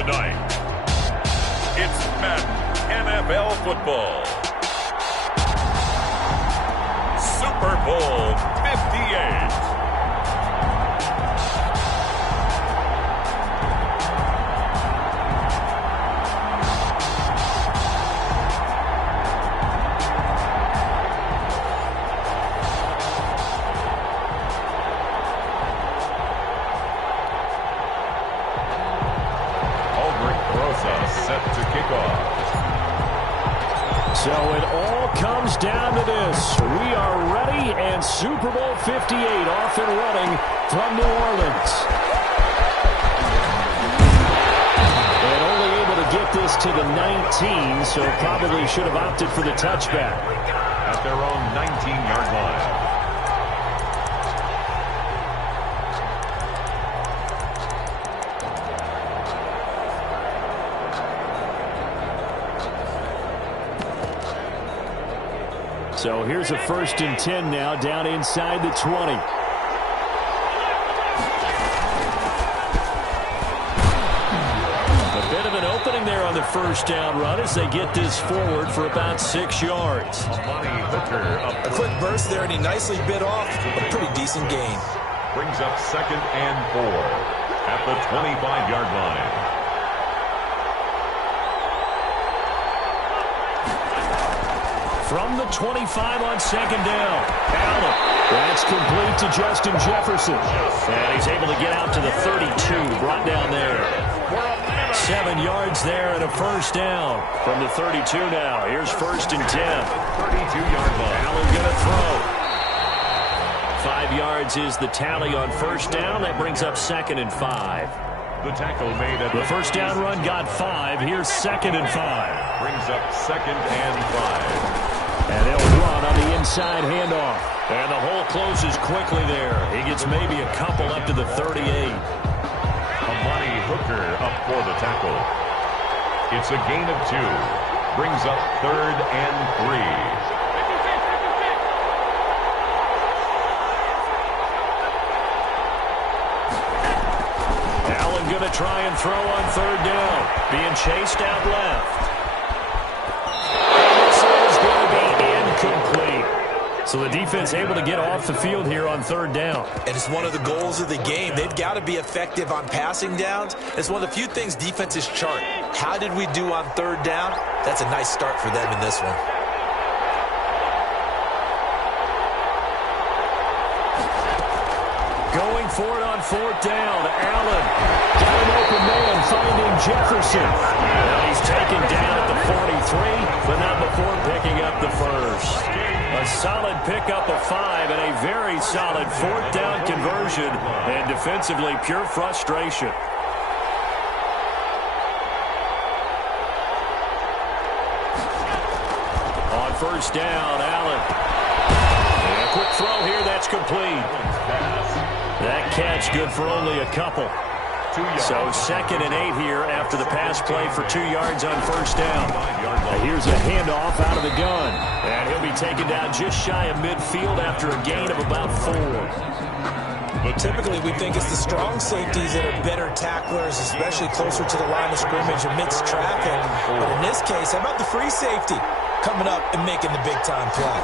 Tonight, it's Madden NFL Football. Super Bowl 58. Set to kick off. So it all comes down to this. We are ready, and Super Bowl 58 off and running from New Orleans. And only able to get this to the 19, so probably should have opted for the touchback. At their own 19-yard line. So here's a 1st and 10 now, down inside the 20. A bit of an opening there on the 1st down run as they get this forward for about 6 yards. A quick burst there, and he nicely bit off a pretty decent gain. Brings up 2nd and 4 at the 25-yard line. From the 25 on 2nd down. Allen. That's complete to Justin Jefferson. And he's able to get out to the 32. Brought down there. 7 yards there and a 1st down. From the 32 now. Here's 1st and 10. 32-yard line. Allen going to throw. 5 yards is the tally on 1st down. That brings up 2nd and 5. The tackle made at the 1st down run got 5. Here's 2nd and 5. Brings up 2nd and 5. And they'll run on the inside handoff. And the hole closes quickly there. He gets maybe a couple up to the 38. Amani Hooker up for the tackle. It's a gain of 2. Brings up 3rd and 3. Allen going to try and throw on 3rd down. Being chased out left. Complete. So the defense able to get off the field here on 3rd down. And it's one of the goals of the game. They've got to be effective on passing downs. It's one of the few things defenses chart. How did we do on 3rd down? That's a nice start for them in this one. Going for it on 4th down. Allen got an open man finding Jefferson. Well, he's taken down at the 43, but not before picking up the 1st. A solid pickup of 5 and a very solid 4th down conversion, and defensively pure frustration. On 1st down, Allen. And a quick throw here, that's complete. That catch good for only a couple. So 2nd and 8 here after the pass play for 2 yards on 1st down. Now here's a handoff out of the gun. And he'll be taken down just shy of midfield after a gain of about 4. Typically, we think it's the strong safeties that are better tacklers, especially closer to the line of scrimmage amidst traffic. But in this case, how about the free safety coming up and making the big-time play?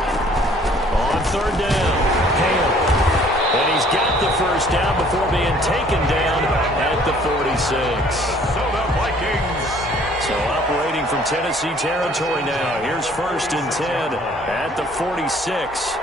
On 3rd down, Hale. And he's got the 1st down before being taken down at the 46. So the Vikings. So operating from Tennessee territory now. Here's 1st and 10 at the 46.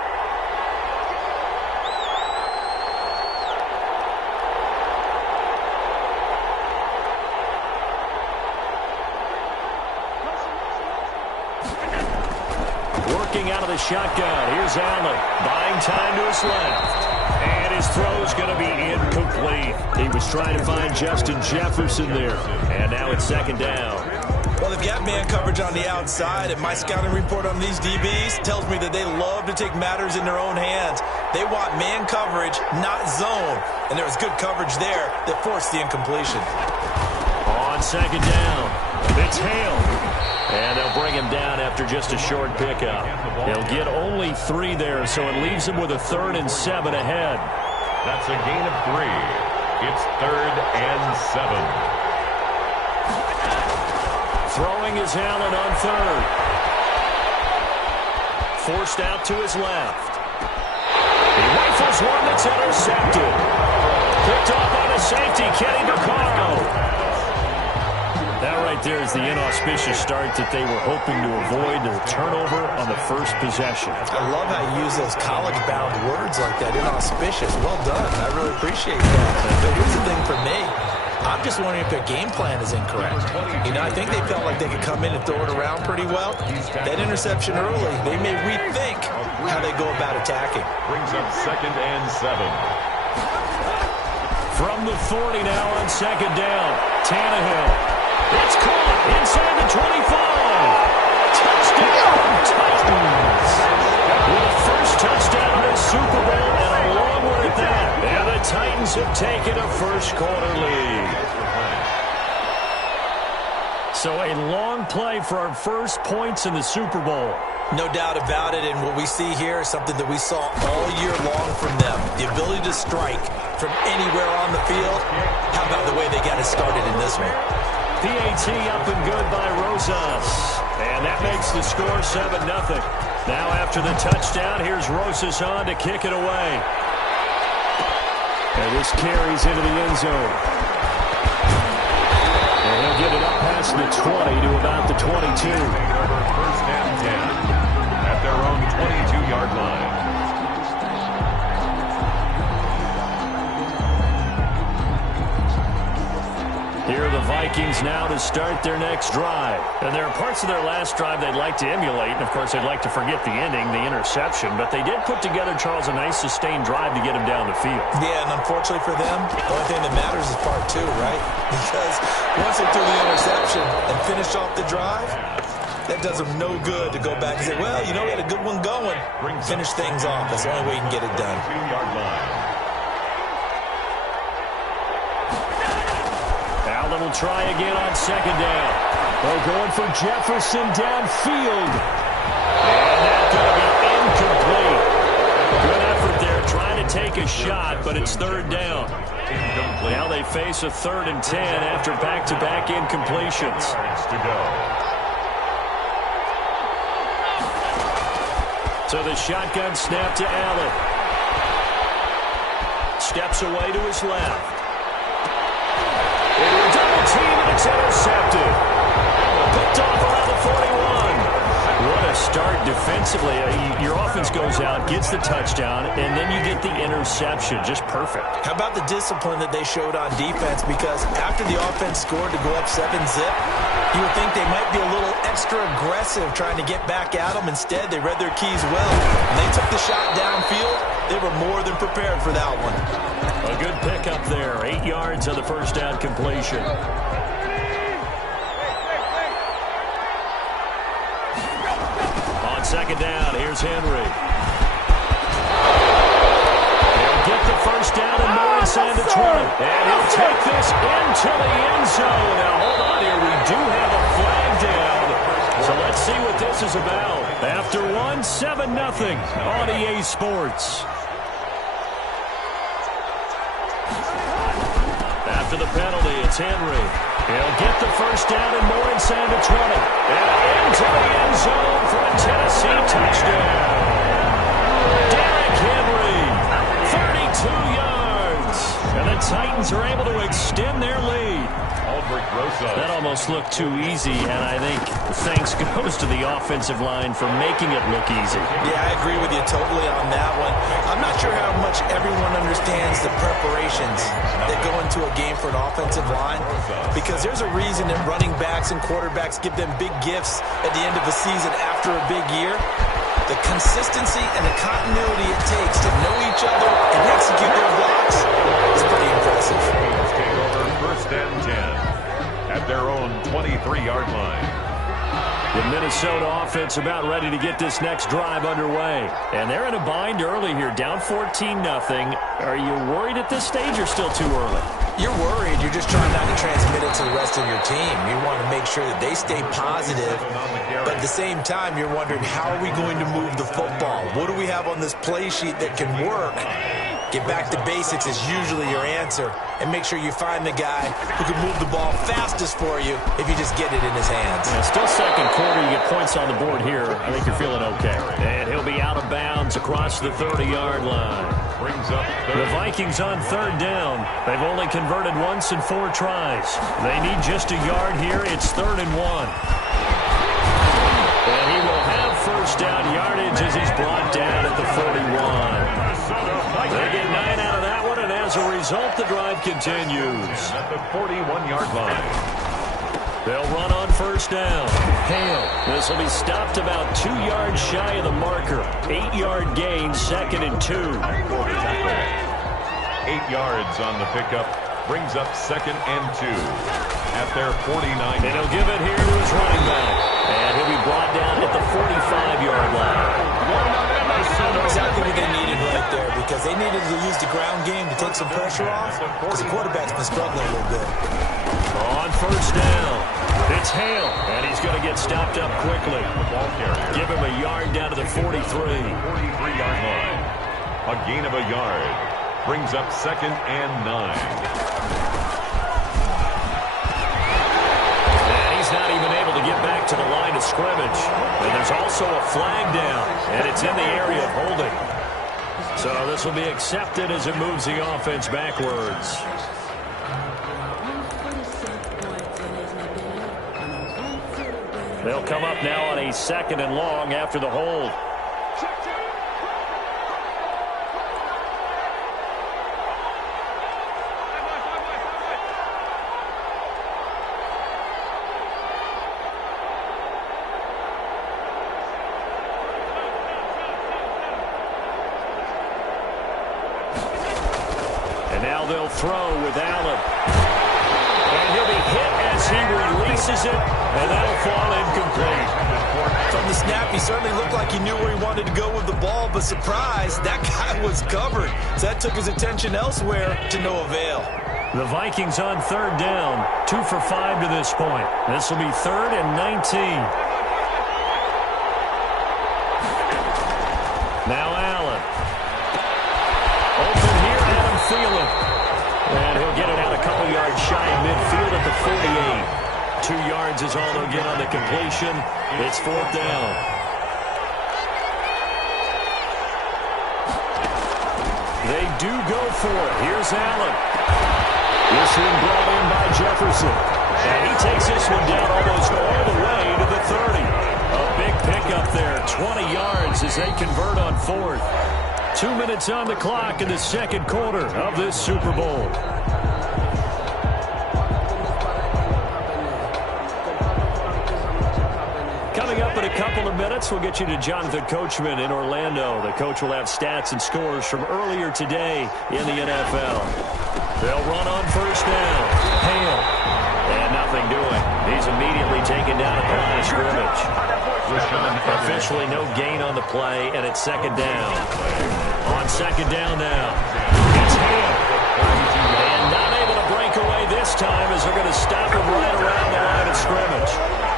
Working out of the shotgun. Here's Allen. Buying time to his left. And his throw's going to be incomplete. He was trying to find Justin Jefferson there. And now it's 2nd down. Well, they've got man coverage on the outside, and my scouting report on these DBs tells me that they love to take matters in their own hands. They want man coverage, not zone. And there was good coverage there that forced the incompletion. On 2nd down, it's Hale. And they'll bring him down after just a short pickup. They'll get only 3 there, so it leaves him with a 3rd and 7 ahead. That's a gain of 3. It's 3rd and 7. Throwing is Allen on third. Forced out to his left. He rifles one that's intercepted. Picked off on a safety, Kenny Vaccaro. That right there is the inauspicious start that they were hoping to avoid, the turnover on the first possession. I love how you use those college-bound words like that, inauspicious. Well done. I really appreciate that. But here's the thing for me. I'm just wondering if their game plan is incorrect. You know, I think they felt like they could come in and throw it around pretty well. That interception early, they may rethink how they go about attacking. Brings up 2nd and 7. From the 40 now on 2nd down. Tannehill. It's caught inside the 25. Touchdown, Titans. With a first touchdown in the Super Bowl and a long one at that. And the Titans have taken a first-quarter lead. So a long play for our first points in the Super Bowl. No doubt about it, and what we see here is something that we saw all year long from them. The ability to strike from anywhere on the field. How about the way they got it started in this one? PAT up and good by Rosas. And that makes the score 7-0. Now after the touchdown, here's Rosas on to kick it away. And this carries into the end zone. And he'll get it up past the 20 to about the 22. First and 10 at their own 22-yard line. Here are the Vikings now to start their next drive. And there are parts of their last drive they'd like to emulate. And, of course, they'd like to forget the ending, the interception. But they did put together, Charles, a nice sustained drive to get him down the field. Yeah, and unfortunately for them, the only thing that matters is part 2, right? Because once they threw the interception and finished off the drive, that does them no good to go back and say, well, you know, we had a good one going. Finish things off. That's the only way you can get it done. 2-yard line. Allen will try again on 2nd down. They're going for Jefferson downfield. And that's going to be incomplete. Good effort there trying to take a shot, but it's 3rd down. Incomplete. Now they face a 3rd and 10 after back-to-back incompletions. To go. So the shotgun snap to Allen. Steps away to his left. Double team, and it's intercepted. Picked off around the 41. What a start defensively. Your offense goes out, gets the touchdown, and then you get the interception. Just perfect. How about the discipline that they showed on defense? Because after the offense scored to go up 7-zip, you would think they might be a little extra aggressive trying to get back at them. Instead, they read their keys well. When they took the shot downfield, they were more than prepared for that one. A good pickup there. 8 yards on the first down completion. On 2nd down, here's Henry. He'll get the first down and more inside the 20. And he'll take this into the end zone. Now, hold on here. We do have a flag down. So let's see what this is about. After 7-0 on EA Sports. After the penalty, it's Henry. He'll get the first down and more inside the 20. And into the end zone for a Tennessee touchdown. Derrick Henry, 32 yards. And the Titans are able to extend their lead. That almost looked too easy, and I think thanks goes to the offensive line for making it look easy. Yeah, I agree with you totally on that one. I'm not sure how much everyone understands the preparations that go into a game for an offensive line, because there's a reason that running backs and quarterbacks give them big gifts at the end of the season after a big year. The consistency and the continuity it takes to know each other and execute their blocks is pretty impressive. First and 10 at their own 23-yard line. The Minnesota offense about ready to get this next drive underway. And they're in a bind early here, down 14-0. Are you worried at this stage or still too early? You're worried. You're just trying not to transmit it to the rest of your team. You want to make sure that they stay positive. But at the same time, you're wondering, how are we going to move the football? What do we have on this play sheet that can work Get back to basics is usually your answer. And make sure you find the guy who can move the ball fastest for you if you just get it in his hands. Yeah, still second quarter. You get points on the board here. I think you're feeling okay. And he'll be out of bounds across the 30-yard line. Brings up the Vikings on third down. They've only converted once in 4 tries. They need just a yard here. It's 3rd and 1. And he will have first down yardage as he's brought down at the 41. They get 9 out of that one, and as a result, the drive continues. At the 41-yard line. They'll run on first down. Hale. This will be stopped about 2 yards shy of the marker. 8-yard gain, 2nd and 2. 8 yards on the pickup. Brings up 2nd and 2 at their 49. And he'll give it here to his running back. And he'll be brought down at the 45-yard line. Exactly what they needed right there, because they needed to use the ground game to take some pressure off, because the quarterback's been struggling a little bit. On first down, it's Hale, and he's going to get stopped up quickly. Give him a yard down to the 43. 43-yard line. A gain of a yard. Brings up 2nd and 9. Not even able to get back to the line of scrimmage. And there's also a flag down, and it's in the area of holding. So this will be accepted as it moves the offense backwards. They'll come up now on a 2nd and long after the hold. They'll throw with Allen. And he'll be hit as he releases it, and that'll fall incomplete. From the snap, he certainly looked like he knew where he wanted to go with the ball, but surprise, that guy was covered. So that took his attention elsewhere to no avail. The Vikings on third down, 2 for 5 to this point. This will be 3rd and 19. Now Allen. Open here, Adam Thielen. And he'll get it out a couple yards shy of midfield at the 48. 2 yards is all they'll get on the completion. It's 4th down. They do go for it. Here's Allen. This one brought in by Jefferson. And he takes this one down almost all the way to the 30. A big pickup there. 20 yards as they convert on 4th. 2 minutes on the clock in the second quarter of this Super Bowl. Coming up in a couple of minutes, we'll get you to Jonathan Coachman in Orlando. The coach will have stats and scores from earlier today in the NFL. They'll run on first down. Hale. And nothing doing. He's immediately taken down at the line of scrimmage. Officially no gain on the play, and it's 2nd down. On 2nd down now, it's Hale. And not able to break away this time as they're going to stop him right around the line of scrimmage.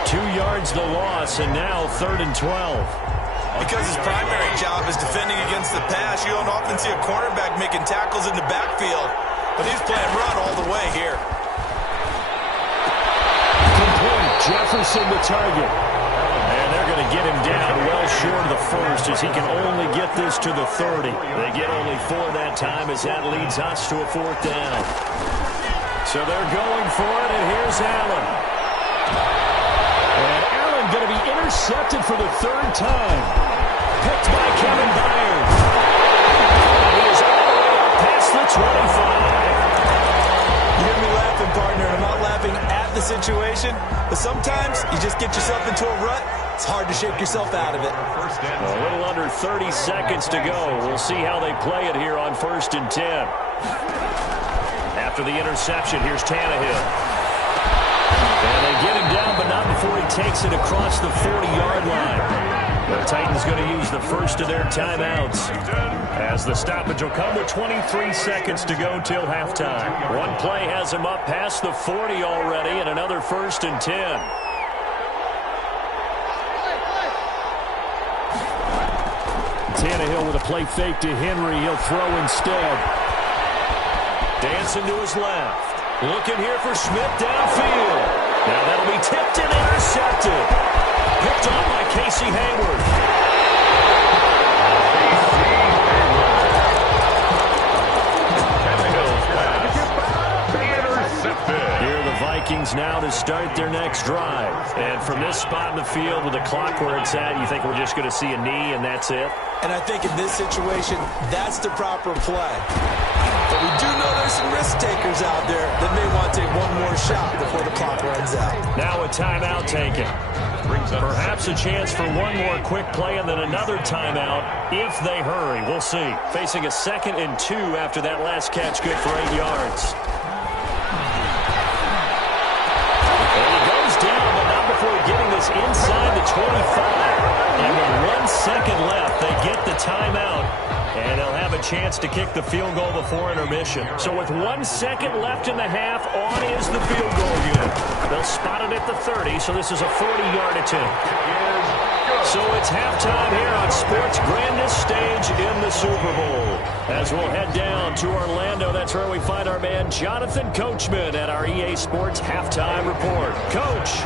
2 yards the loss, and now 3rd and 12. Because his primary job is defending against the pass, you don't often see a cornerback making tackles in the backfield. But he's playing run all the way here. Complete. Jefferson the target. And they're going to get him down well short of the first as he can only get this to the 30. They get only 4 that time as that leads us to a 4th down. So they're going for it, and here's Allen. And Allen going to be intercepted for the 3rd time. Picked by Kevin Byard. And he is all the way up past the 25. You hear me laughing, partner. I'm not laughing at the situation, but sometimes you just get yourself into a rut. It's hard to shake yourself out of it. A little under 30 seconds to go. We'll see how they play it here on 1st and 10. After the interception, here's Tannehill. And they get him down, but not before he takes it across the 40-yard line. The Titans going to use the first of their timeouts, as the stoppage will come with 23 seconds to go till halftime. One play has him up past the 40 already, and another 1st and 10. Tannehill with a play fake to Henry. He'll throw instead. Dancing to his left. Looking here for Smith downfield. Now that'll be tipped and intercepted. Picked off by Casey Hayward. Here are the Vikings now to start their next drive. And from this spot in the field with the clock where it's at, you think we're just going to see a knee and that's it? And I think in this situation, that's the proper play. But we do know there's some risk takers out there that may want to take one more shot before the clock runs out. Now a timeout taken. Perhaps a chance for one more quick play and then another timeout if they hurry. We'll see. Facing a 2nd and 2 after that last catch, good for 8 yards. And he goes down, but not before getting this inside the 25. And with 1 second left, they get the timeout. And they'll have a chance to kick the field goal before intermission. So with 1 second left in the half, on is the field goal unit. They'll spot it at the 30, so this is a 40-yard attempt. So it's halftime here on sports' grandest stage in the Super Bowl. As we'll head down to Orlando, that's where we find our man Jonathan Coachman at our EA Sports Halftime Report. Coach.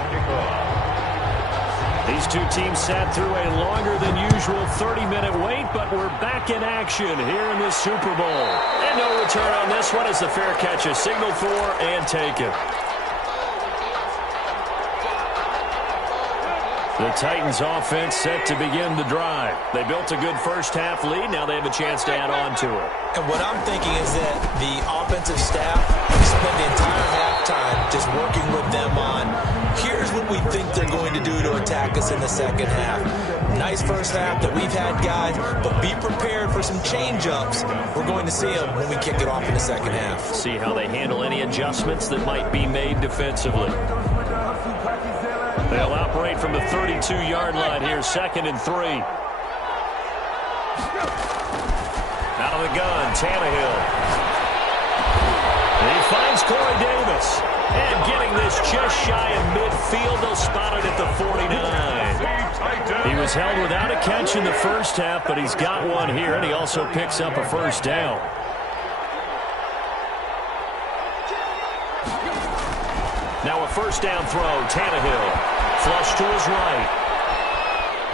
These two teams sat through a longer than usual 30-minute wait, but we're back in action here in the Super Bowl. And no return on this one as the fair catch is signaled for and taken. The Titans offense set to begin the drive. They built a good first half lead. Now they have a chance to add on to it. And what I'm thinking is that the offensive staff spent the entire halftime just working with them on, here's what we think they're going to do to attack us in the second half. Nice first half that we've had, guys, but be prepared for some change-ups. We're going to see them when we kick it off in the second half. See how they handle any adjustments that might be made defensively. They'll operate from the 32-yard line here, 2nd and 3. Out of the gun, Tannehill. And he finds Corey Davis. And getting this just shy of midfield, they'll spot it at the 49. He was held without a catch in the first half, but he's got one here, and he also picks up a first down. Now a first down throw, Tannehill. Flush to his right.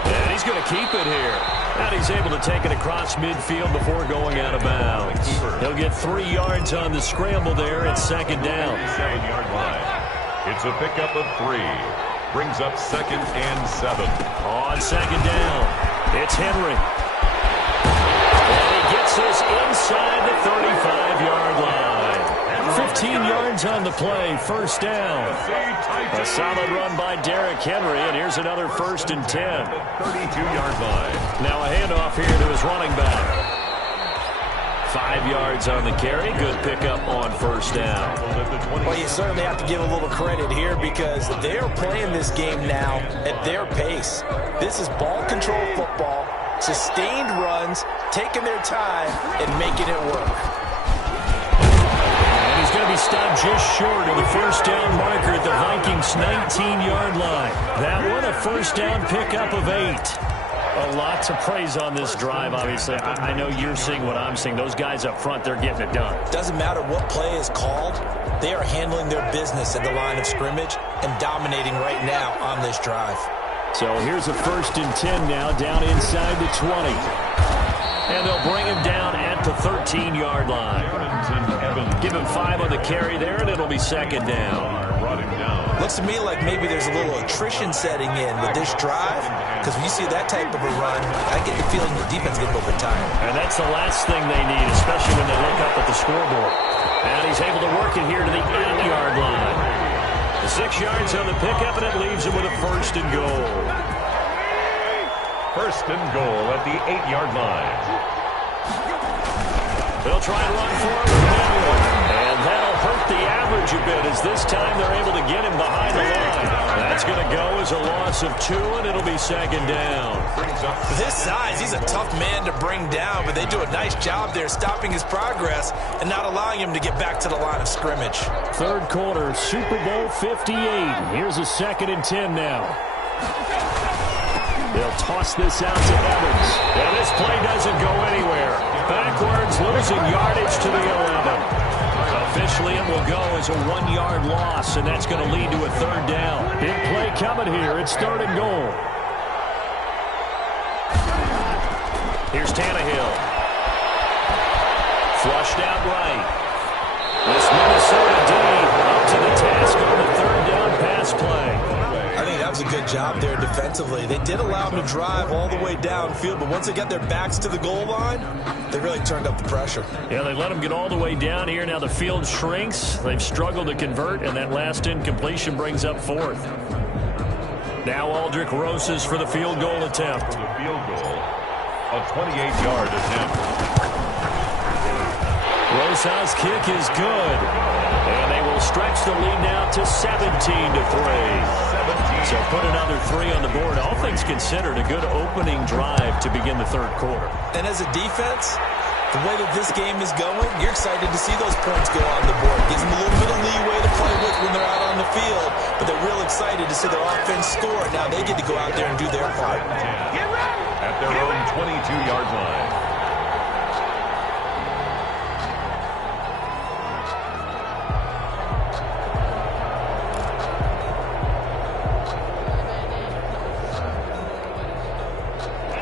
And he's going to keep it here. And he's able to take it across midfield before going out of bounds. He'll get 3 yards on the scramble there at 2nd down. 7-yard line. It's a pickup of 3. Brings up 2nd and 7. On 2nd down, it's Henry. And he gets this inside the 35-yard line. 15 yards on the play, first down. A solid run by Derrick Henry, and here's another 1st and 10. 32-yard line. Now a handoff here to his running back. 5 yards on the carry, good pickup on first down. Well, you certainly have to give a little credit here because they're playing this game now at their pace. This is ball control football, sustained runs, taking their time, and making it work. He's going to be stopped just short of the first down marker at the Vikings' 19-yard line. That one, a first down pickup of 8. A lot to praise on this drive, obviously. I know you're seeing what I'm seeing. Those guys up front, they're getting it done. Doesn't matter what play is called. They are handling their business at the line of scrimmage and dominating right now on this drive. So here's a 1st and 10 now, down inside the 20. And they'll bring him down at the 13-yard line. Give him 5 on the carry there, and it'll be 2nd down. Looks to me like maybe there's a little attrition setting in with this drive, because when you see that type of a run, I get the feeling the defense gets a little bit tired. And that's the last thing they need, especially when they look up at the scoreboard. And he's able to work it here to the 8-yard line. The 6 yards on the pickup, and it leaves him with a 1st and goal. 1st and goal at the 8-yard line. They'll try and run for it. And that'll hurt the average a bit as this time they're able to get him behind the line. That's going to go as a loss of 2, and it'll be 2nd down. For his size, he's a tough man to bring down, but they do a nice job there stopping his progress and not allowing him to get back to the line of scrimmage. 3rd quarter, Super Bowl 58. Here's a 2nd and 10 now. They'll toss this out to Evans. And this play doesn't go anywhere. Backwards, losing yardage to the 11. Officially, it will go as a 1-yard loss, and that's going to lead to a third down. Big play coming here. It's third and goal. Here's Tannehill. Flushed out right. This Minnesota D up to the task on the third down pass play. I think that was a good job there defensively. They did allow them to drive all the way downfield, but once they got their backs to the goal line, they really turned up the pressure. Yeah, they let them get all the way down here. Now the field shrinks. They've struggled to convert, and that last incompletion brings up fourth. Now Aldrick Rosas for the field goal attempt. For the field goal, a 28-yard attempt. Rosas' kick is good. And they will stretch the lead now to 17-3. So put another 3 on the board. All things considered, a good opening drive to begin the third quarter. And as a defense, the way that this game is going, you're excited to see those points go on the board. Gives them a little bit of leeway to play with when they're out on the field, but they're real excited to see their offense score. Now they get to go out there and do their part. At their own 22-yard line.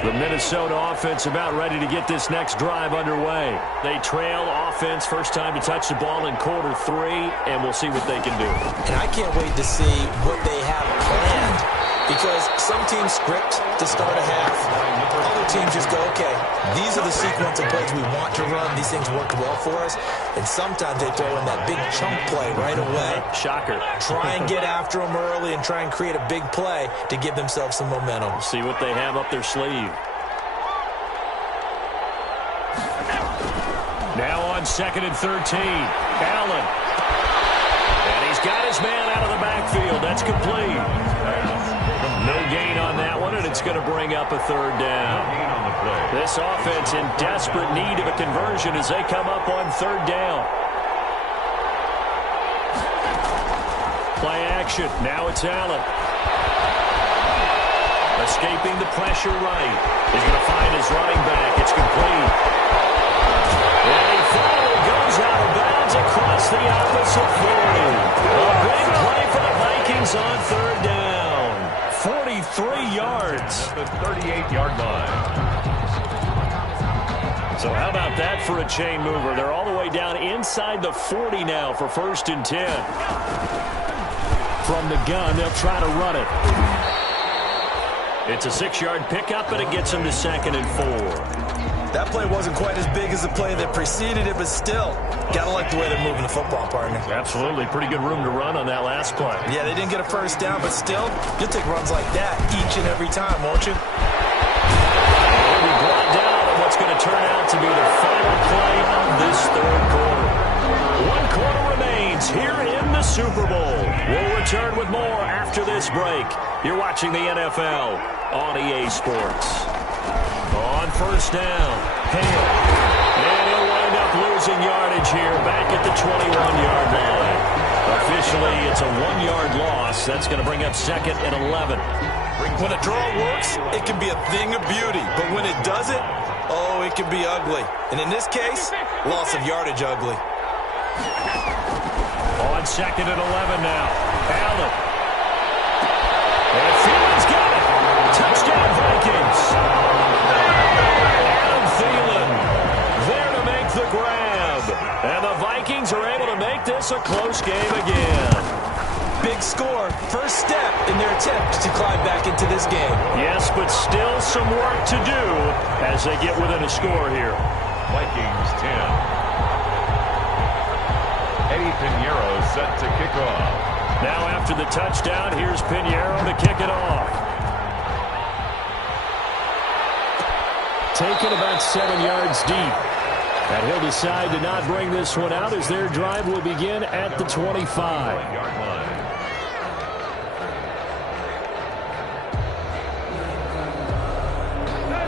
The Minnesota offense about ready to get this next drive underway. They trail offense, first time to touch the ball in quarter 3, and we'll see what they can do. And I can't wait to see what they have planned, because some teams script to start a half. Other teams just go, okay, these are the sequence of plays we want to run. These things worked well for us. And sometimes they throw in that big chunk play right away. Shocker. Try and get after them early and try and create a big play to give themselves some momentum. We'll see what they have up their sleeve. Now on 2nd and 13. Allen. And he's got his man out of the backfield. That's complete. No gain on that one, and it's going to bring up a third down. This offense in desperate need of a conversion as they come up on third down. Play action. Now it's Allen. Escaping the pressure right. He's going to find his running back. It's complete. And he finally goes out of bounds across the opposite 40. A big play for the Vikings on third down. 43 yards. At the 38-yard line. So how about that for a chain mover? They're all the way down inside the 40 now for 1st and 10. From the gun, they'll try to run it. It's a 6-yard pickup, and it gets them to 2nd and 4. That play wasn't quite as big as the play that preceded it, but still, got to like the way they're moving the football, partner. Absolutely. Pretty good room to run on that last play. Yeah, they didn't get a first down, but still, you'll take runs like that each and every time, won't you? They'll be brought down on what's going to turn out to be the final play of this third quarter. 1 quarter remains here in the Super Bowl. We'll return with more after this break. You're watching the NFL on EA Sports. On first down, Hale. And he'll wind up losing yardage here back at the 21-yard line. Officially, it's a 1-yard loss. That's going to bring up 2nd and 11. When a draw works, it can be a thing of beauty. But when it doesn't, oh, it can be ugly. And in this case, loss of yardage ugly. On 2nd and 11 now. Allen. And Thiel's got it. Touchdown, Vikings. Adam Thielen there to make the grab. And the Vikings are able to make this a close game again. Big score. First step in their attempt to climb back into this game. Yes, but still some work to do as they get within a score here. Vikings 10. Eddie Pinheiro set to kick off. Now after the touchdown, here's Pinheiro to kick it off. Taken about 7 yards deep. And he'll decide to not bring this one out as their drive will begin at the 25.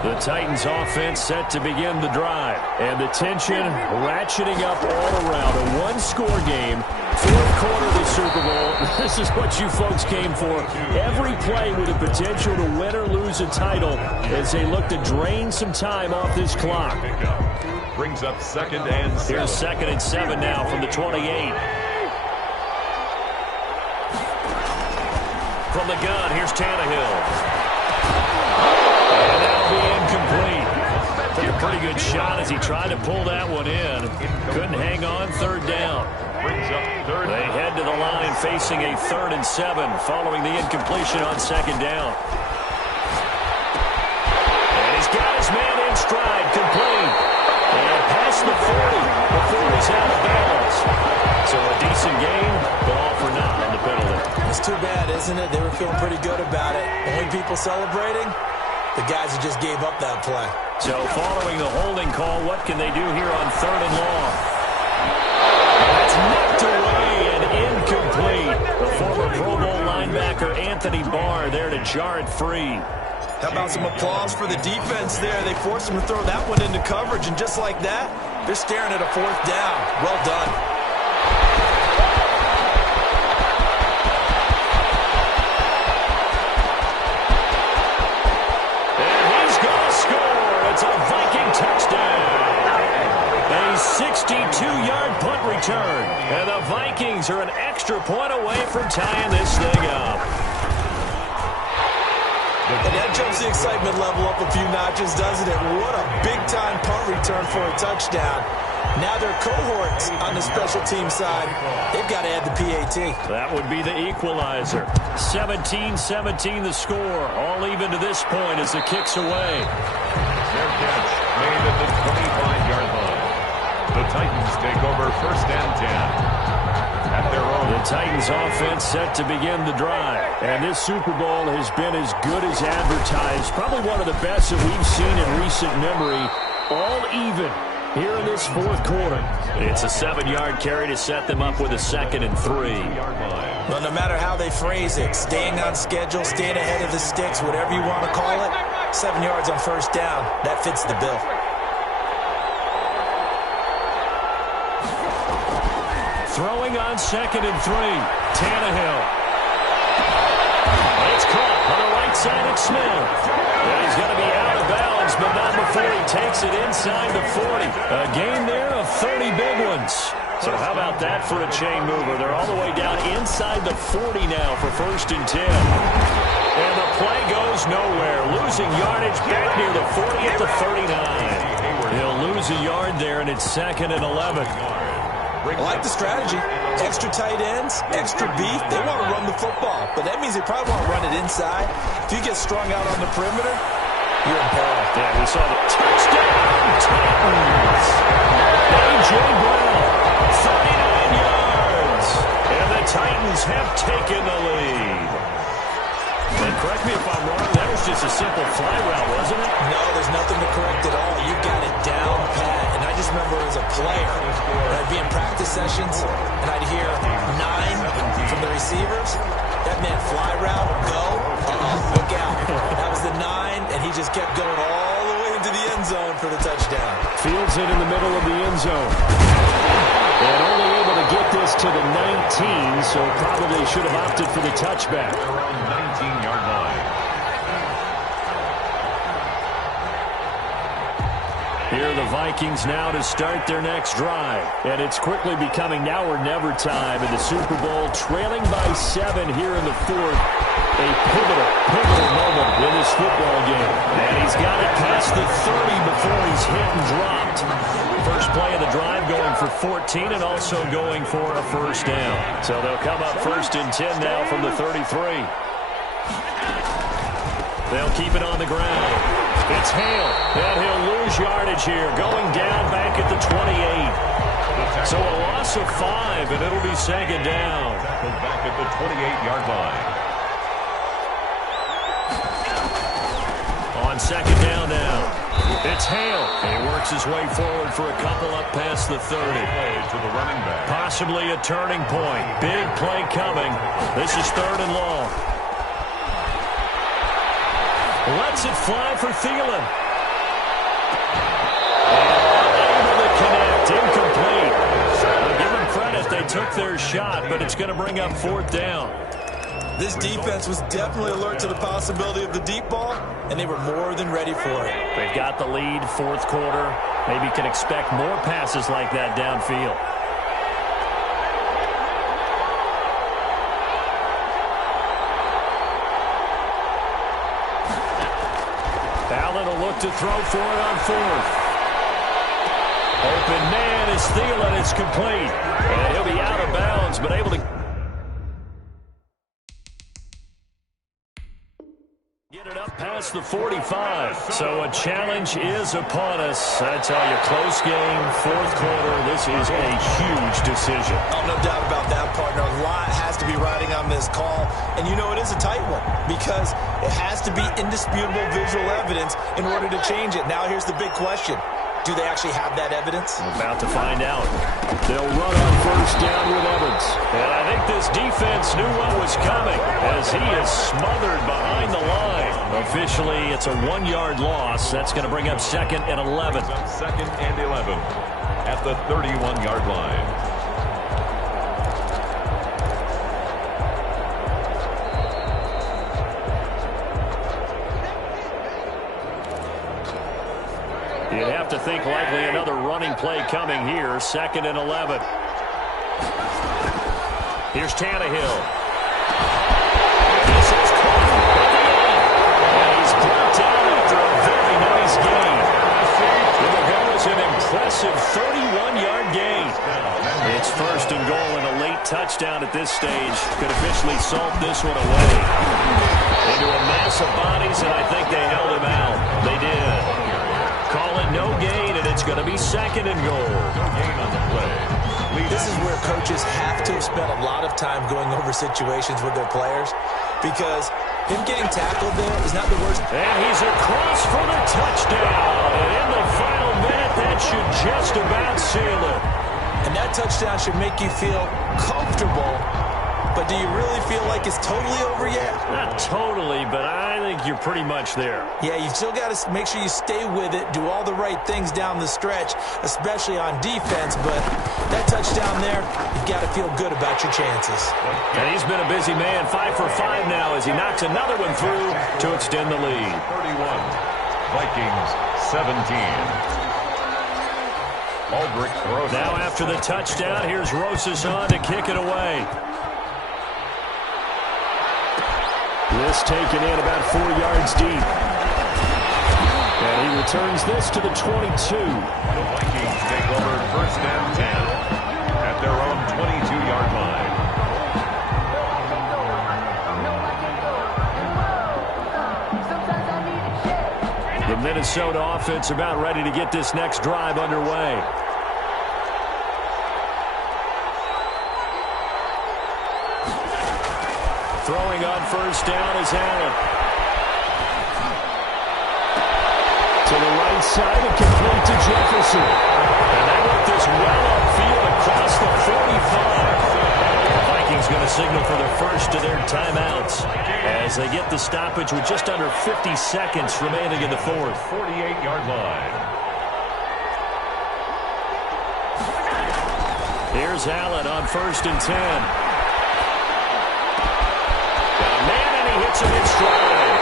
The Titans offense set to begin the drive. And the tension ratcheting up all around. A one-score game. Fourth quarter of the Super Bowl. This is what you folks came for. Every play with the potential to win or lose lose a title as they look to drain some time off this clock. Brings up 2nd and 7. Here's 2nd and 7 now from the 28. From the gun, here's Tannehill. And that'll be incomplete. Took a pretty good shot as he tried to pull that one in. Couldn't hang on, 3rd down. They head to the line facing a 3rd and 7 following the incompletion on 2nd down. And he's got his man in stride, complete. And past the 40 before he's out of bounds. So a decent game, but all for naught on the penalty. It's too bad, isn't it? They were feeling pretty good about it. Only people celebrating, the guys who just gave up that play. So following the holding call, what can they do here on 3rd and long? That's knocked away and incomplete. The former Pro Bowl linebacker Anthony Barr there to jar it free. How about some applause for the defense there? They forced him to throw that one into coverage, and just like that, they're staring at a 4th down. Well done. And he's going to score. It's a Viking touchdown. A 62-yard punt return. And the Vikings are an extra point away from tying this thing up. And that jumps the excitement level up a few notches, doesn't it? What a big-time punt return for a touchdown. Now their cohorts on the special team side, they've got to add the PAT. That would be the equalizer. 17-17 the score. All even to this point as the kick's away. Their catch made at the 25-yard line. The Titans take over 1st and 10. At their own. The Titans offense set to begin the drive. And this Super Bowl has been as good as advertised. Probably one of the best that we've seen in recent memory. All even here in this 4th quarter. It's a 7-yard carry to set them up with a 2nd and 3. Well, no matter how they phrase it, staying on schedule, staying ahead of the sticks, whatever you want to call it, 7 yards on 1st down, that fits the bill. Throwing on 2nd and 3. Tannehill. It's caught on the right side of Smith. And he's going to be out of bounds, but not before he takes it inside the 40. A gain there of 30 big ones. So how about that for a chain mover? They're all the way down inside the 40 now for 1st and 10. And the play goes nowhere. Losing yardage back near the 40 at the 39. He'll lose a yard there, and it's 2nd and 11. I like the strategy. Extra tight ends, extra beef. They want to run the football, but that means they probably want to run it inside. If you get strung out on the perimeter, you're in peril. Yeah, we saw the touchdown Titans. A.J. Brown, 39 yards. And the Titans have taken the lead. And correct me if I'm wrong, that was just a simple fly route, wasn't it? No, there's nothing to correct at all. You got it down pat. And I just remember as a player, I'd be in practice sessions, and I'd hear 9 from the receivers. That meant fly route, go, look out. That was the 9, and he just kept going all the way into the end zone for the touchdown. Fields it in the middle of the end zone. And only able to get this to the 19, so probably should have opted for the touchback. Around 19-yard line. Here are the Vikings now to start their next drive. And it's quickly becoming now or never time in the Super Bowl, trailing by 7 here in the 4th. A pivotal moment in this football game. And he's got it past the 30 before he's hit and dropped. First play of the drive going for 14 and also going for a 1st down. So they'll come up 1st and 10 now from the 33. They'll keep it on the ground. It's Hale, and he'll lose yardage here, going down back at the 28. So a loss of 5, and it'll be 2nd down. Tackled back at the 28-yard line. On 2nd down now, it's Hale. He works his way forward for a couple up past the 30. Play to the running back. Possibly a turning point. Big play coming. This is 3rd and long. Lets it fly for Thielen. Able to connect. Incomplete. Well, give them credit. They took their shot, but it's going to bring up 4th down. This defense was definitely alert to the possibility of the deep ball, and they were more than ready for it. They've got the lead, fourth quarter. Maybe can expect more passes like that downfield. Allen will look to throw for it on fourth. Open man is Thielen. It's complete. And he'll be out of bounds, but able to get it up past the 45. So a challenge is upon us. I tell you, close game, fourth quarter. This is a huge decision. Oh, no doubt about that, partner. A lot has to be riding on this call. And you know it is a tight one because it has to be indisputable visual evidence in order to change it. Now here's the big question. Do they actually have that evidence? We're about to find out. They'll run on first down with Evans. And I think this defense knew what was coming as he is smothered behind the line. Officially, it's a 1-yard loss. That's going to bring up 2nd and 11. Second and 11 at the 31-yard line. You'd have to think likely another running play coming here. 2nd and 11. Here's Tannehill. This is caught. And he's brought down after a very nice gain. It will go as an impressive 31-yard gain. It's 1st and goal and a late touchdown at this stage. Could officially salt this one away. Into a mass of bodies, and I think they held him out. They did. Call it no gain, and it's going to be 2nd and goal. No gain on the play. This is where coaches have to have spent a lot of time going over situations with their players because him getting tackled there is not the worst. And he's across for the touchdown. And in the final minute, that should just about seal it. And that touchdown should make you feel comfortable. But do you really feel like it's totally over yet? Not totally, but I think you're pretty much there. Yeah, you've still got to make sure you stay with it, do all the right things down the stretch, especially on defense. But that touchdown there, you've got to feel good about your chances. And he's been a busy man, 5 for 5 now as he knocks another one through to extend the lead. 31, Vikings 17. Aldrich throws. Now after the touchdown, here's Rosas on to kick it away. This taken in about 4 yards deep. And he returns this to the 22. The Vikings take over 1st and 10 at their own 22-yard line. The Minnesota offense about ready to get this next drive underway. Throwing on first down is Allen. To the right side and complete to Jefferson. And they work this well upfield across the 45. The Vikings going to signal for their first of their timeouts as they get the stoppage with just under 50 seconds remaining in the fourth. 48-yard line. Here's Allen on 1st and 10. Hits him in stride.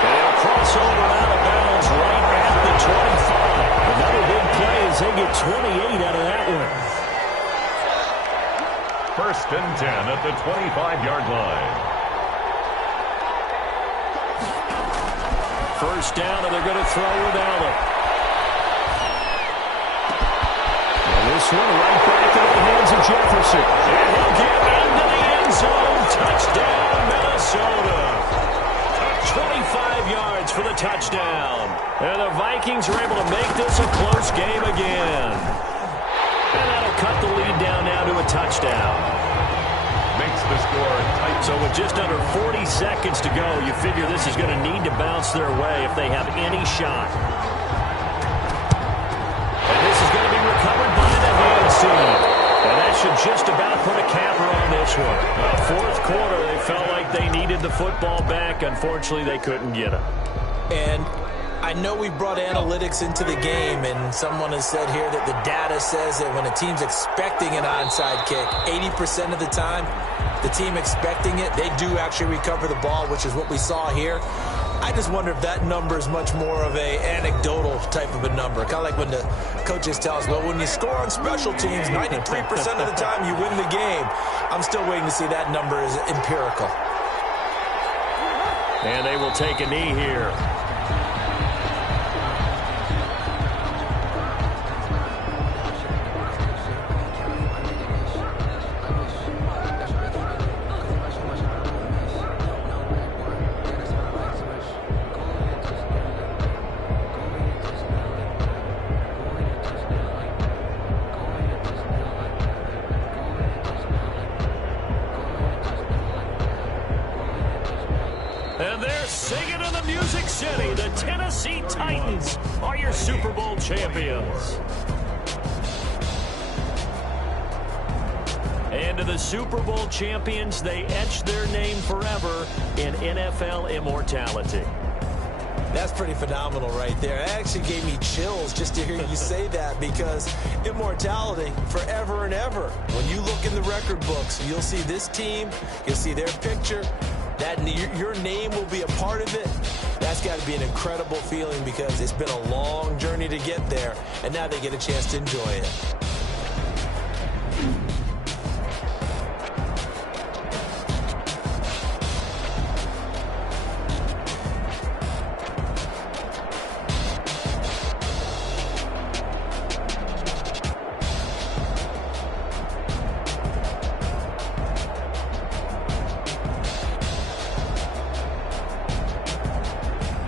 And he'll cross over out of bounds right at the 25. Another big play as they get 28 out of that one. 1st and 10 at the 25-yard line. First down, and they're going to throw with Allen. And this one right back into the hands of Jefferson. And he'll get into the end zone. Touchdown, Minnesota. 25 yards for the touchdown. And the Vikings are able to make this a close game again. And that'll cut the lead down now to a touchdown. Makes the score tight. So with just under 40 seconds to go, you figure this is going to need to bounce their way if they have any shot. And this is going to be recovered by the hand team. And that should just about put a capper on this one. Fourth quarter, they felt like they needed the football back. Unfortunately, they couldn't get it. And I know we brought analytics into the game, and someone has said here that the data says that when a team's expecting an onside kick, 80% of the time, the team expecting it, they do actually recover the ball, which is what we saw here. I just wonder if that number is much more of a anecdotal type of a number. Kind of like when the coaches tell us, well, when you score on special teams, 93% of the time you win the game. I'm still waiting to see that number is empirical. And they will take a knee here. And they're singing in the Music City. The Tennessee Titans are your Super Bowl champions. And to the Super Bowl champions, they etch their name forever in NFL immortality. That's pretty phenomenal right there. It actually gave me chills just to hear you say that, because immortality forever and ever. When you look in the record books, you'll see this team, you'll see their picture. That your name will be a part of it. That's got to be an incredible feeling, because it's been a long journey to get there, and now they get a chance to enjoy it.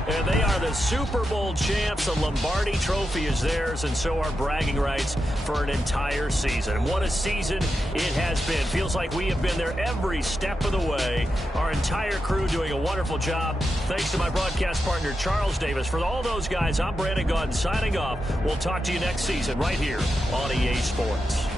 And they are the Super Bowl champs. The Lombardi Trophy is theirs, and so are bragging rights for an entire season. What a season it has been. Feels like we have been there every step of the way. Our entire crew doing a wonderful job. Thanks to my broadcast partner, Charles Davis. For all those guys, I'm Brandon Gaudin signing off. We'll talk to you next season right here on EA Sports.